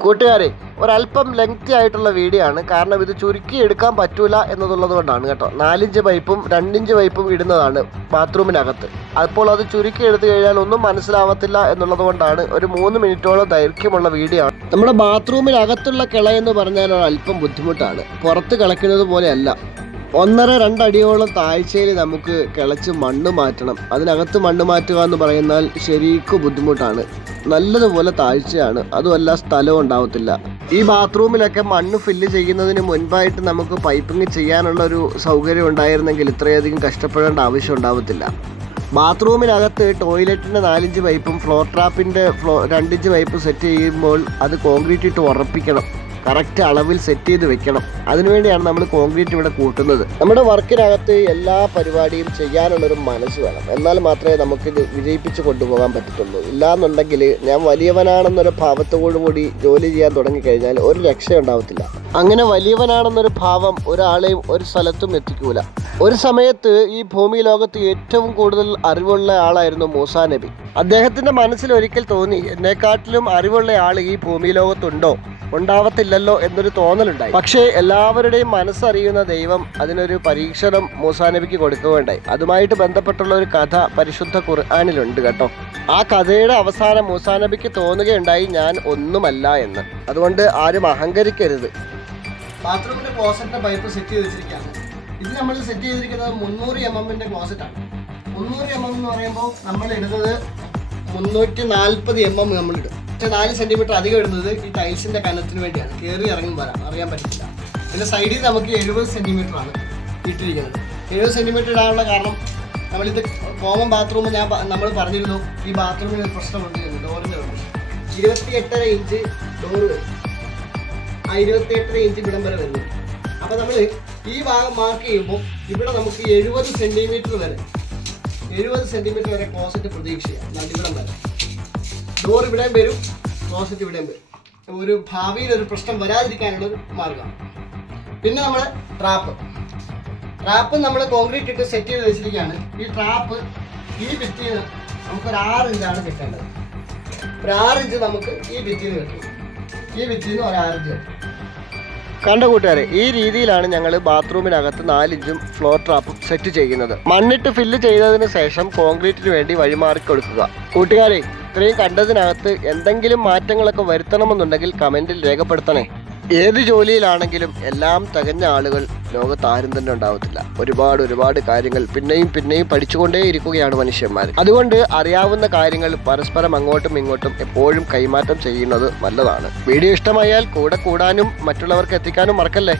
കൂട്ടുകാരെ ഒരല്പം ലെങ്തി ആയിട്ടുള്ള വീഡിയോ ആണ്. കാരണം ഇത് ചുരുക്കി എടുക്കാൻ പറ്റൂല എന്നതുള്ളത് കൊണ്ടാണ് കേട്ടോ. നാലിഞ്ച് പൈപ്പും രണ്ടിഞ്ച് പൈപ്പും ഇടുന്നതാണ് ബാത്റൂമിനകത്ത്. അപ്പോൾ അത് ചുരുക്കി എടുത്തു കഴിഞ്ഞാൽ ഒന്നും മനസ്സിലാവത്തില്ല എന്നുള്ളത് കൊണ്ടാണ് ഒരു മൂന്ന് മിനിറ്റോളം ദൈർഘ്യമുള്ള വീഡിയോ ആണ്. നമ്മുടെ ബാത്റൂമിനകത്തുള്ള കിള എന്ന് പറഞ്ഞാൽ ഒരല്പം ബുദ്ധിമുട്ടാണ്. പുറത്ത് കിളയ്ക്കുന്നത് പോലെയല്ല. ഒന്നര രണ്ടടിയോളം താഴ്ചയിൽ നമുക്ക് കിളച്ച് മണ്ണ് മാറ്റണം. അതിനകത്ത് മണ്ണ് മാറ്റുക എന്ന് പറയുന്നാൽ ശരിക്കും ബുദ്ധിമുട്ടാണ്. നല്ലതുപോലെ താഴ്ചയാണ്. അതുമല്ല സ്ഥലവും ഉണ്ടാവത്തില്ല. ഈ ബാത്റൂമിലൊക്കെ മണ്ണ് ഫില്ല് ചെയ്യുന്നതിന് മുൻപായിട്ട് നമുക്ക് പൈപ്പിംഗ് ചെയ്യാനുള്ള ഒരു സൗകര്യം ഉണ്ടായിരുന്നെങ്കിൽ ഇത്രയധികം കഷ്ടപ്പെടേണ്ട ആവശ്യം ഉണ്ടാവത്തില്ല. ബാത്റൂമിനകത്ത് ടോയ്ലറ്റിന്റെ നാലിഞ്ച് പൈപ്പും ഫ്ലോർ ട്രാപ്പിന്റെ ഫ്ലോ രണ്ടിഞ്ച് പൈപ്പ് സെറ്റ് ചെയ്യുമ്പോൾ അത് കോൺക്രീറ്റ് ഇട്ട് ഉറപ്പിക്കണം. കറക്റ്റ് അളവിൽ സെറ്റ് ചെയ്ത് വെക്കണം. അതിനുവേണ്ടിയാണ് നമ്മൾ കോൺക്രീറ്റ് ഇവിടെ കൂട്ടുന്നത്. നമ്മുടെ വർക്കിനകത്ത് എല്ലാ പരിപാടിയും ചെയ്യാനുള്ളൊരു മനസ്സ് വേണം. എന്നാൽ മാത്രമേ നമുക്ക് നമുക്കിത് വിജയിപ്പിച്ച് കൊണ്ടുപോകാൻ പറ്റത്തുള്ളൂ. ഇല്ലാന്നുണ്ടെങ്കിൽ ഞാൻ വലിയവനാണെന്നൊരു ഭാവത്തോടുകൂടി ജോലി ചെയ്യാൻ തുടങ്ങിക്കഴിഞ്ഞാൽ ഒരു രക്ഷ ഉണ്ടാവത്തില്ല. അങ്ങനെ വലിയവനാണെന്നൊരു ഭാവം ഒരാളെയും ഒരു സ്ഥലത്തും എത്തിക്കൂല. ഒരു സമയത്ത് ഈ ഭൂമി ലോകത്ത് ഏറ്റവും കൂടുതൽ അറിവുള്ള ആളായിരുന്നു മൂസാ നബി. അദ്ദേഹത്തിന്റെ മനസ്സിൽ ഒരിക്കൽ തോന്നി എന്നെക്കാട്ടിലും അറിവുള്ള ആൾ ഈ ഭൂമി ലോകത്തുണ്ടോ? ഉണ്ടാവത്തില്ലല്ലോ എന്നൊരു തോന്നലുണ്ടായി. പക്ഷേ എല്ലാവരുടെയും മനസ്സറിയുന്ന ദൈവം അതിനൊരു പരീക്ഷണം മൂസാനബിക്ക് കൊടുക്കുകയുണ്ടായി. അതുമായിട്ട് ബന്ധപ്പെട്ടുള്ള ഒരു കഥ പരിശുദ്ധ ഖുർആാനിലുണ്ട് കേട്ടോ. ആ കഥയുടെ അവസാനം മൂസാനബിക്ക് തോന്നുകയുണ്ടായി ഞാൻ ഒന്നുമല്ല എന്ന്. അതുകൊണ്ട് ആരും അഹങ്കരിക്കരുത്. ബാത്റൂമിന്റെ ക്ലോസറ്റിന്റെ പൈപ്പ് സെറ്റ് ചെയ്ത് വെച്ചിരിക്കുകയാണ്. ഇത് നമ്മൾ സെറ്റ് ചെയ്തിരിക്കുന്നത് മുന്നൂറ് എം എമ്മിന്റെ ക്ലോസറ്റ് ആണ് മുന്നൂറ് എം എം എന്ന് പറയുമ്പോൾ നമ്മൾ ഇടുന്നത് മുന്നൂറ്റി നാൽപ്പത് എം എം നമ്മൾ ഇടും നാല് സെന്റിമീറ്റർ അധികം ഇടുന്നത് ഈ ടൈൽസിന്റെ കനത്തിന് വേണ്ടിയാണ്. കയറി ഇറങ്ങും വരാം. അറിയാൻ പറ്റില്ല. പിന്നെ സൈഡിൽ നമുക്ക് എഴുപത് സെന്റിമീറ്റർ ആണ് ഇട്ടിരിക്കുന്നത്. എഴുപത് സെന്റിമീറ്റർ ഇടാനുള്ള കാരണം നമ്മളിത് കോമൺ ബാത്റൂം ഞാൻ നമ്മൾ പറഞ്ഞിരുന്നു ഈ ബാത്റൂമിന് ഒരു പ്രശ്നമുണ്ട് എന്ന്. ഡോറിന്റെ ഇരുപത്തി എട്ടര ഇഞ്ച് ഡോറ് വരും. ആ ഇരുപത്തി എട്ടര ഇഞ്ച് ഇവിടം വരെ വരുന്നു അപ്പോൾ നമ്മൾ ഈ ഭാഗം മാർക്ക് ചെയ്യുമ്പോൾ ഇവിടെ നമുക്ക് എഴുപത് സെന്റിമീറ്റർ വരെ എഴുപത് സെന്റിമീറ്റർ വരെ കോസറ്റ് പ്രതീക്ഷയാണ് നടിവിടം വരെ. ഡോർ ഇവിടെയും വരും ക്ലോസറ്റ് ഇവിടെയും വരും. ഒരു ഭാവിയിൽ ഒരു പ്രശ്നം വരാതിരിക്കാനുള്ള ഒരു മാർഗമാണ് പിന്നെ നമ്മൾ ട്രാപ്പ് ട്രാപ്പ് നമ്മൾ കോൺക്രീറ്റ് ഇട്ട് സെറ്റ് ചെയ്ത് വെച്ചിരിക്കുകയാണ്. ഈ ട്രാപ്പ് ഈ ഭിത്തിയിൽ നമുക്ക് നമുക്കൊരു ആറ് ഇഞ്ചാണ് കിട്ടേണ്ടത്. ഒരു ആറ് ഇഞ്ച് നമുക്ക് ഈ ഭിത്തിയിൽ കിട്ടും. ഈ ഭിത്തിയിൽ നിന്ന് ഒരു ആറ് ഇഞ്ച് കിട്ടും. കണ്ട കൂട്ടുകാരെ ഈ രീതിയിലാണ് ഞങ്ങൾ ബാത്റൂമിനകത്ത് നാലിഞ്ചും ഫ്ലോർ ട്രാപ്പും സെറ്റ് ചെയ്യുന്നത്. മണ്ണിട്ട് ഫില്ല് ചെയ്തതിന് ശേഷം കോൺക്രീറ്റിന് വേണ്ടി വഴിമാറി കൊടുക്കുക. കൂട്ടുകാരെ ഇത്രയും കണ്ടതിനകത്ത് എന്തെങ്കിലും മാറ്റങ്ങളൊക്കെ വരുത്തണമെന്നുണ്ടെങ്കിൽ കമന്റിൽ രേഖപ്പെടുത്തണേ. ഏത് ജോലിയിലാണെങ്കിലും എല്ലാം തികഞ്ഞ ആളുകൾ ലോകത്ത് ആരും തന്നെ ഉണ്ടാവത്തില്ല. ഒരുപാട് ഒരുപാട് കാര്യങ്ങൾ പിന്നെയും പിന്നെയും പഠിച്ചുകൊണ്ടേ ഇരിക്കുകയാണ് മനുഷ്യന്മാർ. അതുകൊണ്ട് അറിയാവുന്ന കാര്യങ്ങൾ പരസ്പരം അങ്ങോട്ടും ഇങ്ങോട്ടും എപ്പോഴും കൈമാറ്റം ചെയ്യുന്നത് നല്ലതാണ്. വീഡിയോ ഇഷ്ടമായാൽ കൂടെ കൂടാനും മറ്റുള്ളവർക്ക് എത്തിക്കാനും മറക്കല്ലേ?